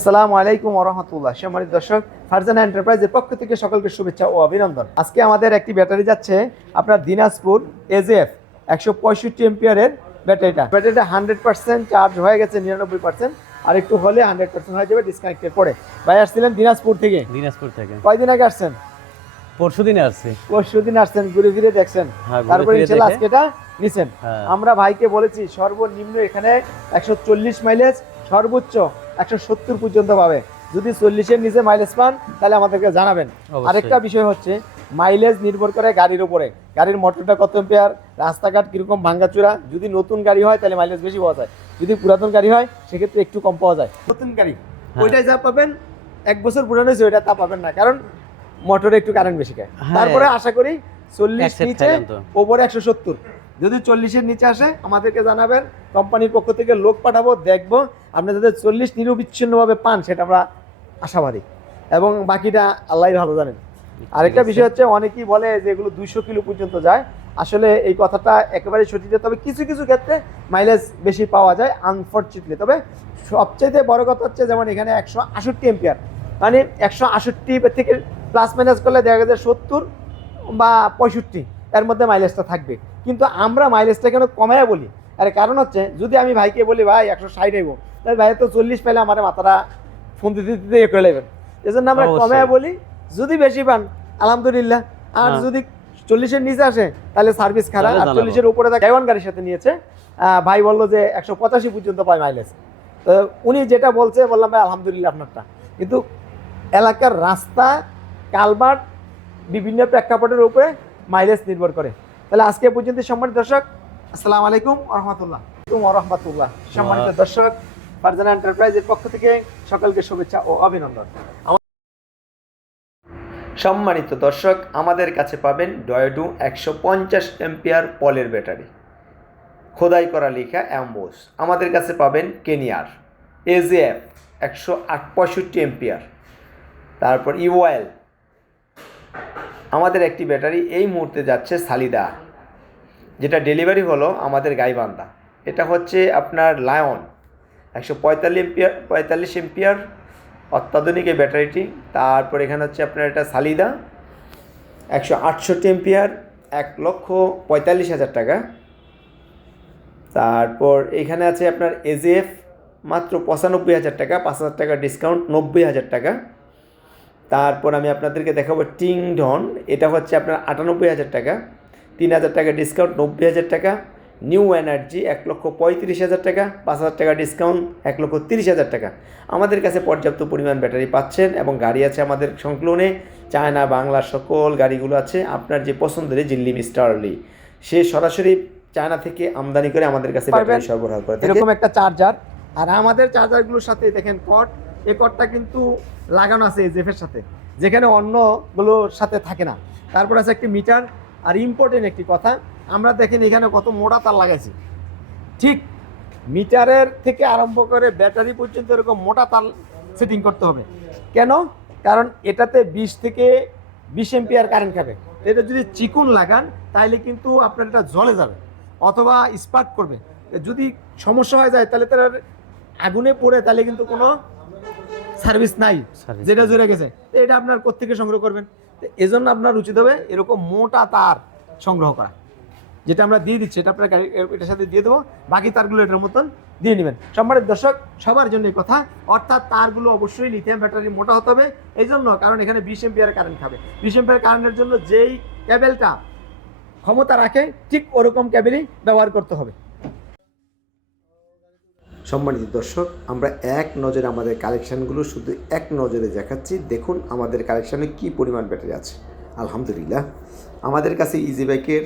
আসসালামু আলাইকুম ওরহামতুল্লাহ সম্মানিত দর্শক ফারজানা এন্টারপ্রাইজের পক্ষ থেকে সকলকে শুভেচ্ছা ও অভিনন্দন। আজকে আমাদের একটি ব্যাটারি যাচ্ছে আপনার দিনাজপুর এজেএফ একশো পঁয়ষট্টি এমপিয়ারের ব্যাটারিটা। ব্যাটারিটা হান্ড্রেড পার্সেন্ট চার্জ হয়ে গেছে নিরানব্বই পার্সেন্ট আর একটু হলে হান্ড্রেড পার্সেন্ট হয়ে যাবে ডিসকানেক্টেড পরে ভাই আসছিলেন দিনাজপুর থেকে? দিনাজপুর থেকে। কয়দিন আগে আসছেন? পরশু দিনে আসছি। পরশু দিন আসছেন ঘুরে ফিরে দেখছেন। হ্যাঁ, তারপরে ইনশাল্লাহ আজকে এটা নিছেন। হ্যাঁ। আমরা ভাইকে বলেছি সর্বনিম্ন এখানে একশো চল্লিশ মাইলেজ সর্বোচ্চ একশো সত্তর পর্যন্ত পাবে। যদি চল্লিশের নিচে মাইলেজ পান তাহলে আমাদেরকে জানাবেন। আরেকটা বিষয় হচ্ছে মাইলেজ নির্ভর করে গাড়ির উপরে। গাড়ির মোটরটা কত এম্পিয়ার রাস্তাঘাট কীরকম ভাঙ্গাচুরা যদি নতুন গাড়ি হয় তাহলে মাইলেজ বেশি পাওয়া যায়। যদি পুরাতন গাড়ি হয় সেক্ষেত্রে একটু কম পাওয়া যায়। নতুন গাড়ি হ্যাঁ। ওইটাই যা পাবেন এক বছর পুরানো হয়েছে ওইটা তা পাবেন না। কারণ মোটরে একটু কারেন্ট বেশি খায়। হ্যাঁ। তারপরে আশা করি চল্লিশ নিচে ওপরে একশো সত্তর। যদি চল্লিশের নিচে আসে আমাদেরকে জানাবেন। কোম্পানির পক্ষ থেকে লোক পাঠাবো দেখব। আপনি যাতে চল্লিশ নিরবিচ্ছিন্নভাবে পান, সেটা আমরা আশাবাদী। এবং বাকিটা আল্লাহ ভালো জানেন। আরেকটা বিষয় হচ্ছে, অনেকেই বলে যে এগুলো দুইশো কিলো পর্যন্ত যায়। আসলে এই কথাটা একেবারে সঠিক তবে কিছু কিছু ক্ষেত্রে মাইলেজ বেশি পাওয়া যায় আনফর্চুনেটলি তবে সবচেয়ে বড় কথা হচ্ছে, যেমন এখানে একশো আষট্টি এম্পিয়ার মানে একশো আষট্টি থেকে প্লাস মাইনাস করলে দেখা যায় সত্তর বা পঁয়ষট্টি, এর মধ্যে মাইলেজটা থাকবে। কিন্তু আমরা মাইলেজটা কেন কমায় বলি? আর কারণ হচ্ছে, যদি আমি ভাইকে বলি, ভাই, একশো ষাট নেব। ভাই তো চল্লিশ পেলে আমার মাথাটা ফোন দিতে দিতে ইয়ে করে নেবেন এই জন্য আমরা। কমায় বলি যদি বেশি পান আলহামদুলিল্লাহ। আর হ্যাঁ। যদি চল্লিশের নিচে আসে তাহলে সার্ভিস খারাপ। আর চল্লিশের উপরে থাকে গাইওয়ান গাড়ির সাথে নিয়েছে। ভাই বলল যে একশো পঁচাশি পর্যন্ত পায় মাইলেজ তো উনি যেটা বলছে বললাম ভাই আলহামদুলিল্লাহ আপনারটা। কিন্তু এলাকার রাস্তা কালভার্ট বিভিন্ন প্রেক্ষাপটের উপরে মাইলেজ নির্ভর করে। তাহলে আজকে পর্যন্ত সম্মানিত দর্শক। আসসালামু আলাইকুম রহমতুল্লাহ। রহমতুল্লাহ। সম্মানিত দর্শক। ফারজানা এন্টারপ্রাইজের পক্ষ থেকে সকলকে শুভেচ্ছা ও অভিনন্দন। সম্মানিত দর্শক, আমাদের কাছে পাবেন ডয়েডু একশো পঞ্চাশ এম্পিয়ার পলের ব্যাটারি। খোদাই করা লেখা অ্যাম্বোস। আমাদের কাছে পাবেন কেনিয়ার এজেএফ একশো আট পঁয়ষট্টি এম্পিয়ার তারপর ইওয়েল আমাদের একটি ব্যাটারি এই মুহূর্তে যাচ্ছে সালিদা, যেটা ডেলিভারি হলো আমাদের গাইবান্ধা। এটা হচ্ছে আপনার লায়ন। একশো পঁয়তাল্লিশ এম্পিয়ার পঁয়তাল্লিশ এম্পিয়ার অত্যাধুনিক এই ব্যাটারিটি। তারপর এখানে হচ্ছে আপনার এটা সালিদা, একশো আটষট্টি এম্পিয়ার, এক লক্ষ পঁয়তাল্লিশ হাজার টাকা। তারপর এখানে আছে আপনার এজেএফ মাত্র পঁচানব্বই হাজার টাকা, পাঁচ হাজার টাকা ডিসকাউন্ট নব্বই হাজার টাকা। তারপর আমি আপনাদেরকে দেখাবো টিং ডন এটা হচ্ছে আপনার আটানব্বই হাজার টাকা, তিন হাজার টাকা ডিসকাউন্ট নব্বই হাজার টাকা। নিউ এনার্জি এক লক্ষ পঁয়ত্রিশ হাজার টাকা পাঁচ হাজার টাকা ডিসকাউন্ট এক লক্ষ তিরিশ হাজার টাকা। আমাদের কাছে পর্যাপ্ত পরিমাণ ব্যাটারি পাচ্ছেন এবং গাড়ি আছে আমাদের সংকলনে চায়না বাংলা সকল গাড়িগুলো আছে। আপনার যে পছন্দের জিল্লি মিস্টারলি সে সরাসরি চায়না থেকে আমদানি করে আমাদের কাছে ব্যাটারি সরবরাহ করে এরকম একটা চার্জার আর আমাদের চার্জারগুলোর সাথে দেখেন কট এই কটটা কিন্তু লাগানো আছে জেফের সাথে। যেখানে অন্যগুলোর সাথে থাকে না। তারপর আছে একটি মিটার আর ইম্পর্টেন্ট একটি কথা। আমরা দেখেন এখানে কত মোটা তার লাগাইছি। ঠিক মিটারের থেকে আরম্ভ করে ব্যাটারি পর্যন্ত এরকম মোটা তার সেটিং করতে হবে। কেন? কারণ এটাতে বিশ থেকে বিশ এম্পিয়ার কারেন্ট খাবে। এটা যদি চিকুন লাগান তাহলে কিন্তু আপনার এটা জলে যাবে অথবা স্পার্ক করবে। যদি সমস্যা হয়ে যায় তাহলে তার আগুনে পড়ে তাহলে কিন্তু কোনো সার্ভিস নাই যেটা। জুড়ে গেছে। এটা আপনার কোথেকে সংগ্রহ করবেন? এজন্য আপনার উচিত হবে এরকম মোটা তার সংগ্রহ করা। যেটা আমরা দিয়ে দিচ্ছি, এটা আপনার গাড়ি- এটার সাথে দিয়ে দেবো। বাকি তারগুলো এটার মতন দিয়ে নেবেন। সম্মানিত দর্শক, সবার জন্য কথা, অর্থাৎ তারগুলো অবশ্যই লিথিয়াম ব্যাটারি মোটা হতে হবে। এই জন্য কারণ এখানে বিশ এম্পিয়ার কারেন্ট খাবে। বিশ এম্পিয়ার কারেন্টের জন্য যেই ক্যাবেলটা ক্ষমতা রাখে, ঠিক ওরকম ক্যাবেলই ব্যবহার করতে হবে। সম্মানিত দর্শক, আমরা এক নজরে আমাদের কালেকশানগুলো শুধু এক নজরে দেখাচ্ছি। দেখুন আমাদের কালেকশানে কি পরিমাণ ব্যাটারি আছে। আলহামদুলিল্লাহ। আমাদের কাছে ইজি বাইকের